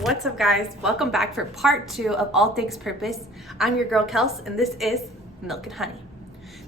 What's up, guys? Welcome back for part 2 of All Things Purpose. I'm your girl KELSS, and this is Milk and Honey.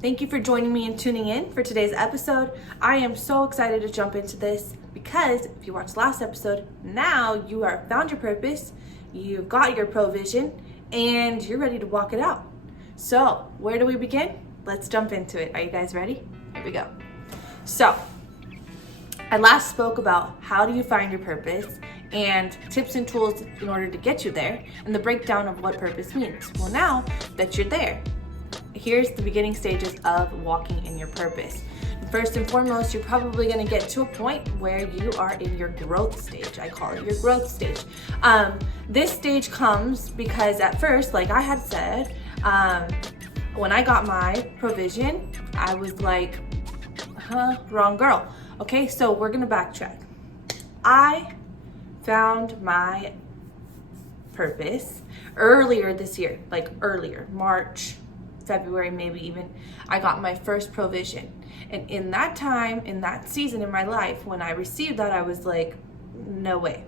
Thank you for joining me and tuning in for today's episode. I am so excited to jump into this because if you watched last episode, now you are found your purpose, you've got your provision, and you're ready to walk it out. So where do we begin? Let's jump into it. Are you guys ready? Here we go. So I last spoke about how do you find your purpose and tips and tools in order to get you there and the breakdown of what purpose means. Well, now that you're there, here's the beginning stages of walking in your purpose. First and foremost, you're probably going to get to a point where you are in your growth stage. I call it your growth stage. This stage comes because at first, like I had said, when I got my provision, I was like, wrong girl. Okay, so we're going to backtrack. I found my purpose earlier this year, March, February, maybe even. I got my first provision. And in that time, in that season in my life, when I received that, I was like, no way.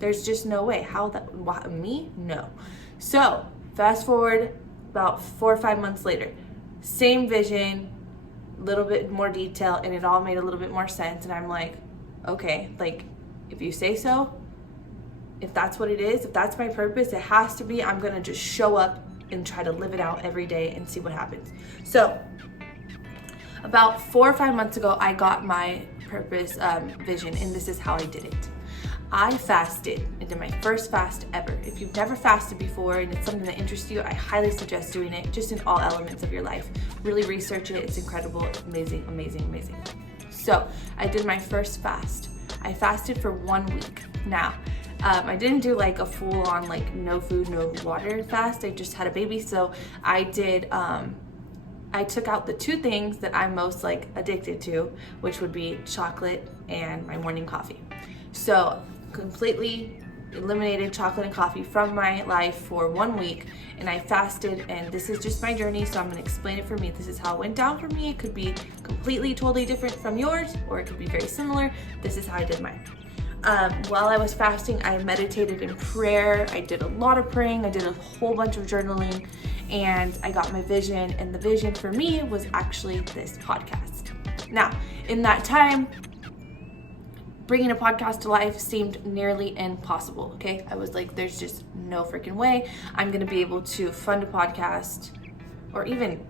There's just no way. How that, me? No. So fast forward about 4 or 5 months later, same vision, a little bit more detail, and it all made a little bit more sense. And I'm like, okay, like, if you say so, if that's what it is, if that's my purpose, it has to be. I'm gonna just show up and try to live it out every day and see what happens. So about 4 or 5 months ago, I got my purpose vision, and this is how I did it. I fasted. I did my first fast ever. If you've never fasted before and it's something that interests you, I highly suggest doing it just in all elements of your life. Really research it. It's incredible, amazing, amazing, amazing. So I did my first fast. I fasted for 1 week. Now, I didn't do like a full-on like no food, no water fast. I just had a baby, so I did. I took out the 2 things that I'm most like addicted to, which would be chocolate and my morning coffee. So completely eliminated chocolate and coffee from my life for 1 week, and I fasted. And this is just my journey, so I'm going to explain it for me. This is how it went down for me. It could be completely, totally different from yours, or it could be very similar. This is how I did mine. While I was fasting, I meditated in prayer. I did a lot of praying. I did a whole bunch of journaling, and I got my vision. And the vision for me was actually this podcast. Now, in that time, bringing a podcast to life seemed nearly impossible, okay? I was like, there's just no freaking way I'm gonna be able to fund a podcast or even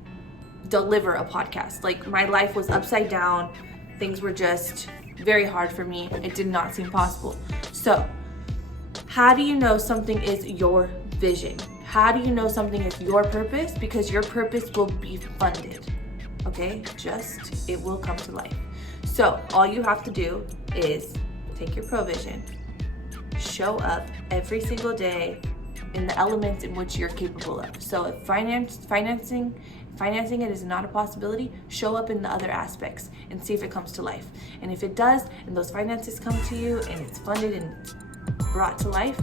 deliver a podcast. Like, my life was upside down. Things were just very hard for me. It did not seem possible. So, how do you know something is your vision? How do you know something is your purpose? Because your purpose will be funded, okay? It will come to life. So all you have to do is take your provision, show up every single day in the elements in which you're capable of. So if financing it is not a possibility, show up in the other aspects and see if it comes to life. And if it does, and those finances come to you and it's funded and brought to life,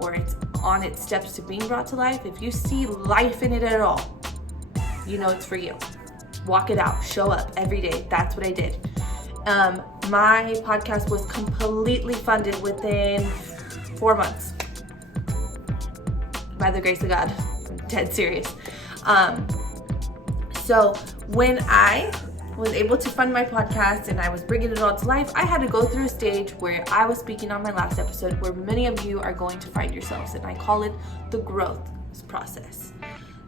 or it's on its steps to being brought to life, if you see life in it at all, you know it's for you. Walk it out, show up every day. That's what I did. My podcast was completely funded within 4 months. By the grace of God, I'm dead serious. So when I was able to fund my podcast and I was bringing it all to life, I had to go through a stage where I was speaking on my last episode, where many of you are going to find yourselves, and I call it the growth process.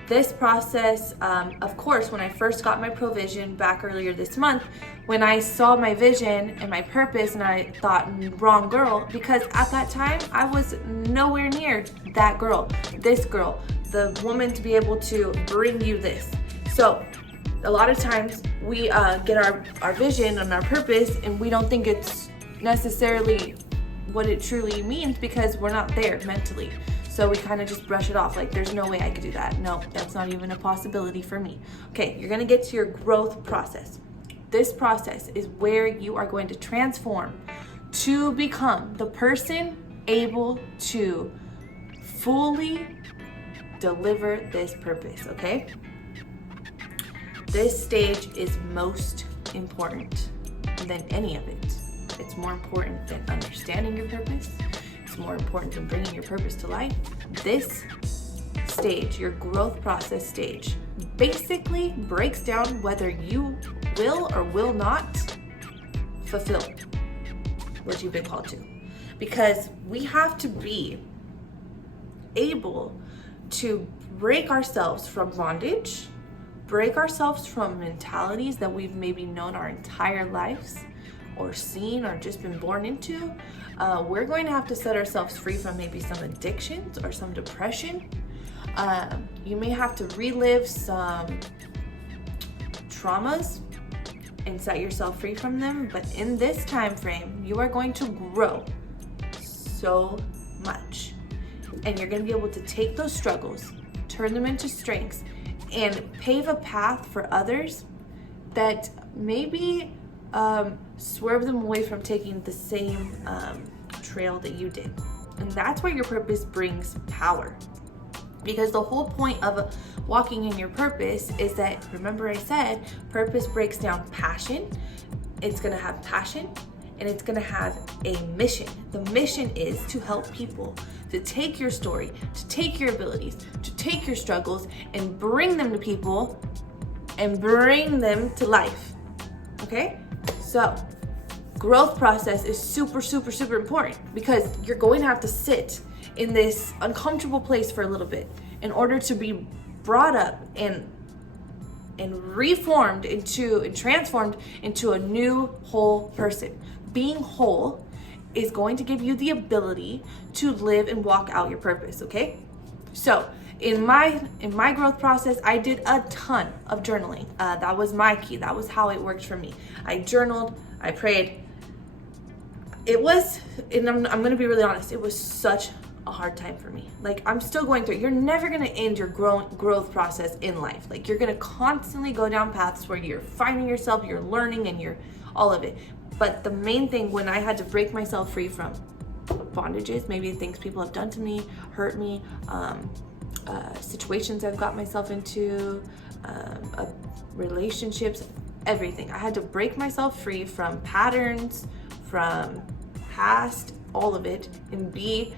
This process, of course, when I first got my provision back earlier this month, when I saw my vision and my purpose, and I thought, wrong girl, because at that time I was nowhere near that girl, this girl, the woman to be able to bring you this. So a lot of times we get our vision and our purpose, and we don't think it's necessarily what it truly means because we're not there mentally. So we kind of just brush it off, like there's no way I could do that. No, that's not even a possibility for me. Okay, you're gonna get to your growth process. This process is where you are going to transform to become the person able to fully deliver this purpose, okay? This stage is most important than any of it. It's more important than understanding your purpose. it's more important than bringing your purpose to life. This stage, your growth process stage, basically breaks down whether you will or will not fulfill what you've been called to. Because we have to be able to break ourselves from bondage, break ourselves from mentalities that we've maybe known our entire lives or seen or just been born into. We're going to have to set ourselves free from maybe some addictions or some depression. You may have to relive some traumas and set yourself free from them. But in this time frame, you are going to grow so much. And you're going to be able to take those struggles, turn them into strengths, and pave a path for others that maybe swerve them away from taking the same trail that you did. And that's where your purpose brings power. Because the whole point of walking in your purpose is that, remember I said, purpose breaks down passion. It's going to have passion and it's going to have a mission. The mission is to help people, to take your story, to take your abilities, to take your struggles and bring them to people and bring them to life. Okay? So, growth process is super, super, super important because you're going to have to sit in this uncomfortable place for a little bit in order to be brought up and reformed into and transformed into a new whole person. Being whole is going to give you the ability to live and walk out your purpose, okay? So in my growth process, I did a ton of journaling. That was my key. That was how it worked for me. I journaled, I prayed. It was, and I'm gonna be really honest, it was such a hard time for me. Like, I'm still going through it. You're never gonna end your growth process in life. Like, you're gonna constantly go down paths where you're finding yourself, you're learning, and you're all of it. But the main thing, when I had to break myself free from bondages, maybe things people have done to me, hurt me, situations I've got myself into, relationships, everything. I had to break myself free from patterns, from past, all of it, and be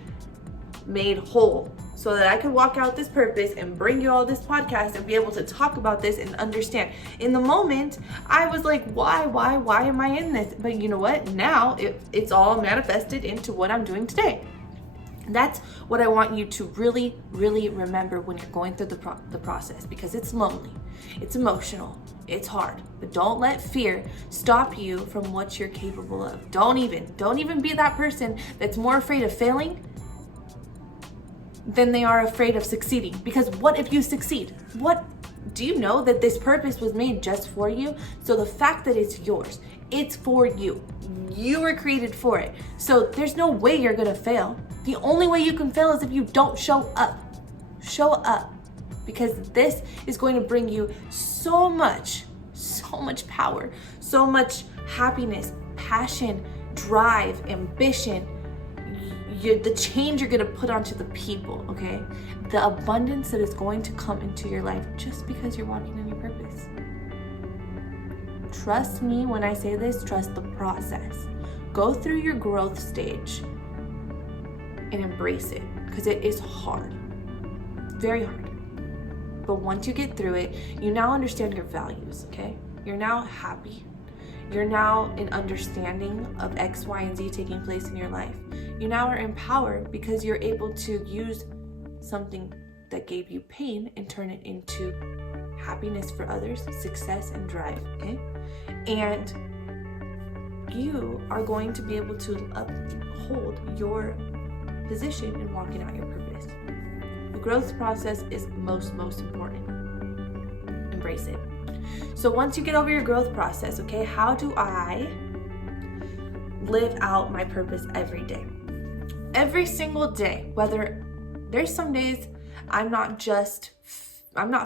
made whole so that I could walk out this purpose and bring you all this podcast and be able to talk about this and understand. In the moment, I was like, why am I in this? But you know what? Now it's all manifested into what I'm doing today. That's what I want you to really, really remember when you're going through the process, because it's lonely, it's emotional, it's hard, but don't let fear stop you from what you're capable of. Don't even be that person that's more afraid of failing than they are afraid of succeeding. Because what if you succeed? What do you know that this purpose was made just for you? So the fact that it's yours, it's for you. You were created for it. So there's no way you're gonna fail. The only way you can fail is if you don't show up. Show up. Because this is going to bring you so much power, so much happiness, passion, drive, ambition, the change you're gonna put onto the people, okay? The abundance that is going to come into your life just because you're walking in your purpose. Trust me when I say this, trust the process. Go through your growth stage and embrace it, because it is hard, very hard. But once you get through it, you now understand your values, okay? You're now happy. You're now in understanding of X, Y, and Z taking place in your life. You now are empowered because you're able to use something that gave you pain and turn it into happiness for others, success, and drive, okay? And you are going to be able to uphold your position in walking out your purpose. The growth process is most important. Embrace it. So once you get over your growth process, okay, how do I live out my purpose every day? Every single day, whether there's some days I'm not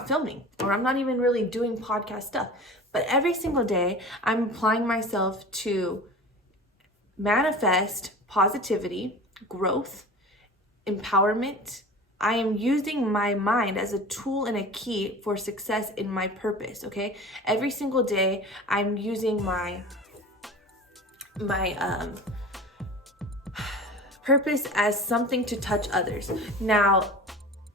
filming, or I'm not even really doing podcast stuff, but every single day I'm applying myself to manifest positivity, growth, empowerment. I am using my mind as a tool and a key for success in my purpose, okay? Every single day, I'm using my purpose as something to touch others. Now,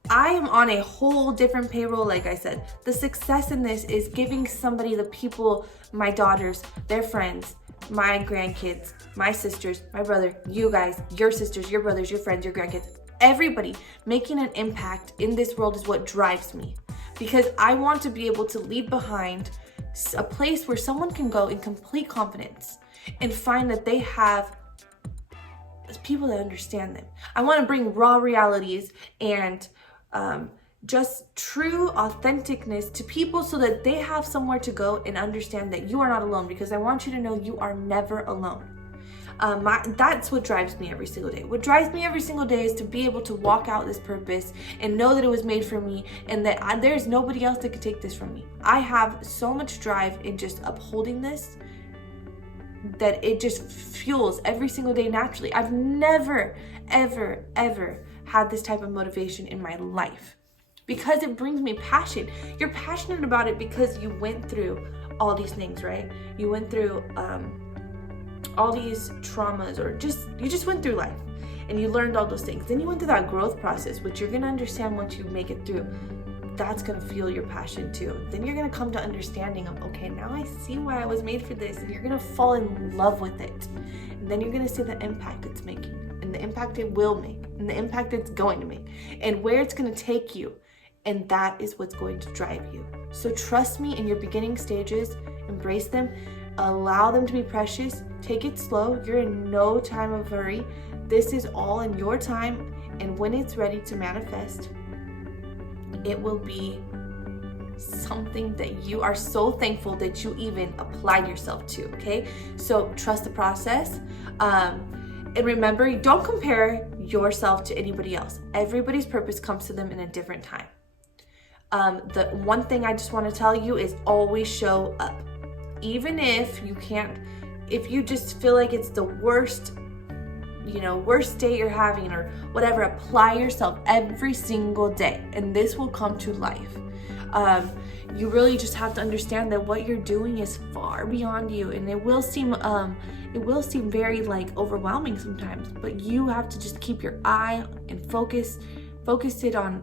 I am on a whole different payroll. Like I said, the success in this is giving somebody, the people, my daughters, their friends, my grandkids, my sisters, my brother, you guys, your sisters, your brothers, your friends, your grandkids, everybody making an impact in this world is what drives me, because I want to be able to leave behind a place where someone can go in complete confidence and find that they have people that understand them. I want to bring raw realities and just true authenticness to people so that they have somewhere to go and understand that you are not alone, because I want you to know you are never alone. That's what drives me every single day. What drives me every single day is to be able to walk out this purpose and know that it was made for me, and that there's nobody else that could take this from me. I have so much drive in just upholding this that it just fuels every single day naturally. I've never, ever, ever had this type of motivation in my life, because it brings me passion. You're passionate about it because you went through all these things, right? You went through all these traumas, or you just went through life and you learned all those things. Then you went through that growth process, which you're gonna understand once you make it through. That's gonna fuel your passion too. Then you're gonna come to understanding of, okay, now I see why I was made for this, and you're gonna fall in love with it. And then you're gonna see the impact it's making, and the impact it will make, and the impact it's going to make, and where it's gonna take you. And that is what's going to drive you. So trust me in your beginning stages, embrace them, allow them to be precious, take it slow. You're in no time of hurry. This is all in your time, and when it's ready to manifest, it will be something that you are so thankful that you even applied yourself to, okay? So trust the process. And remember, don't compare yourself to anybody else. Everybody's purpose comes to them in a different time. The one thing I just want to tell you is always show up. Even if you just feel like it's the worst day you're having or whatever, apply yourself every single day, and this will come to life. You really just have to understand that what you're doing is far beyond you, and it will seem very like overwhelming sometimes, but you have to just keep your eye and focus it on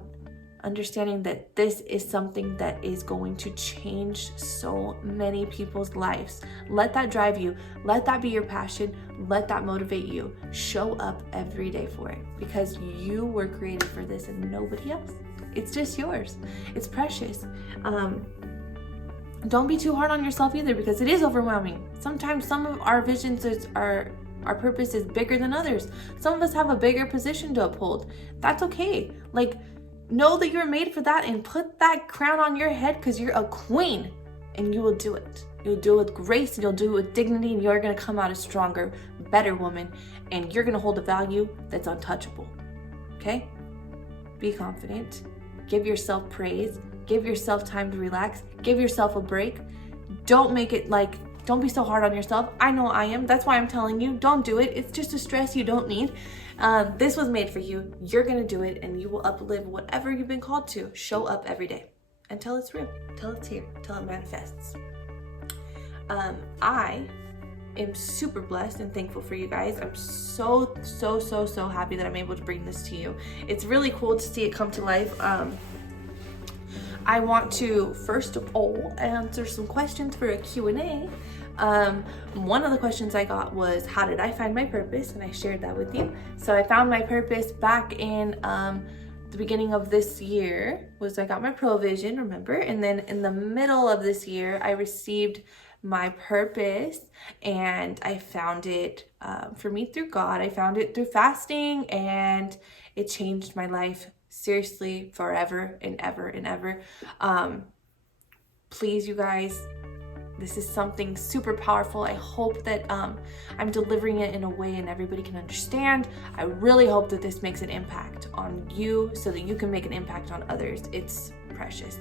understanding that this is something that is going to change so many people's lives. Let that drive you. Let that be your passion. Let that motivate you. Show up every day for it, because you were created for this and nobody else. It's just yours. It's precious. Don't be too hard on yourself either, because it is overwhelming. Sometimes some of our visions our purpose is bigger than others. Some of us have a bigger position to uphold. That's okay. Know that you're made for that, and put that crown on your head, because you're a queen, and you will do it. You'll do it with grace, and you'll do it with dignity, and you're going to come out a stronger, better woman, and you're going to hold a value that's untouchable. Okay? Be confident. Give yourself praise. Give yourself time to relax. Give yourself a break. Don't be so hard on yourself. I know I am. That's why I'm telling you, don't do it. It's just a stress you don't need. This was made for you. You're going to do it, and you will uplive whatever you've been called to. Show up every day until it's real, until it's here, until it manifests. I am super blessed and thankful for you guys. I'm so happy that I'm able to bring this to you. It's really cool to see it come to life. I want to, first of all, answer some questions for a Q&A. One of the questions I got was, how did I find my purpose? And I shared that with you. So I found my purpose back in the beginning of this year. I got my provision, remember? And then in the middle of this year, I received my purpose, and I found it for me through God. I found it through fasting, and it changed my life seriously forever and ever and ever. Please, you guys, this is something super powerful. I hope that I'm delivering it in a way and everybody can understand. I really hope that this makes an impact on you so that you can make an impact on others. It's precious.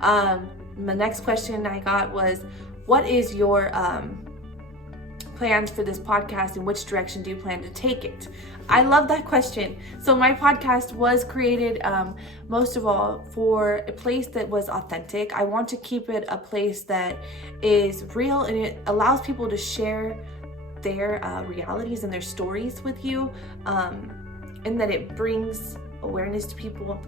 The next question I got was, what is your plans for this podcast, and which direction do you plan to take it? I love that question. So my podcast was created most of all for a place that was authentic. I want to keep it a place that is real, and it allows people to share their realities and their stories with you, and that it brings awareness to people.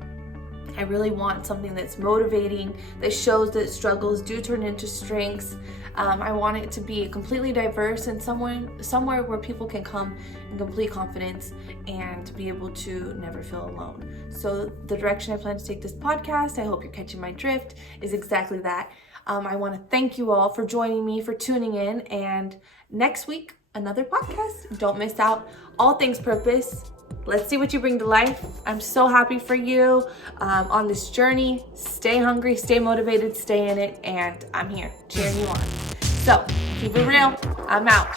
I really want something that's motivating, that shows that struggles do turn into strengths. I want it to be completely diverse and somewhere where people can come in complete confidence and be able to never feel alone. So the direction I plan to take this podcast, I hope you're catching my drift, is exactly that. I want to thank you all for joining me, for tuning in, and next week, another podcast. Don't miss out. All Things Purpose. Let's see what you bring to life. I'm so happy for you on this journey. Stay hungry, stay motivated, stay in it, and I'm here cheering you on. So keep it real. I'm out.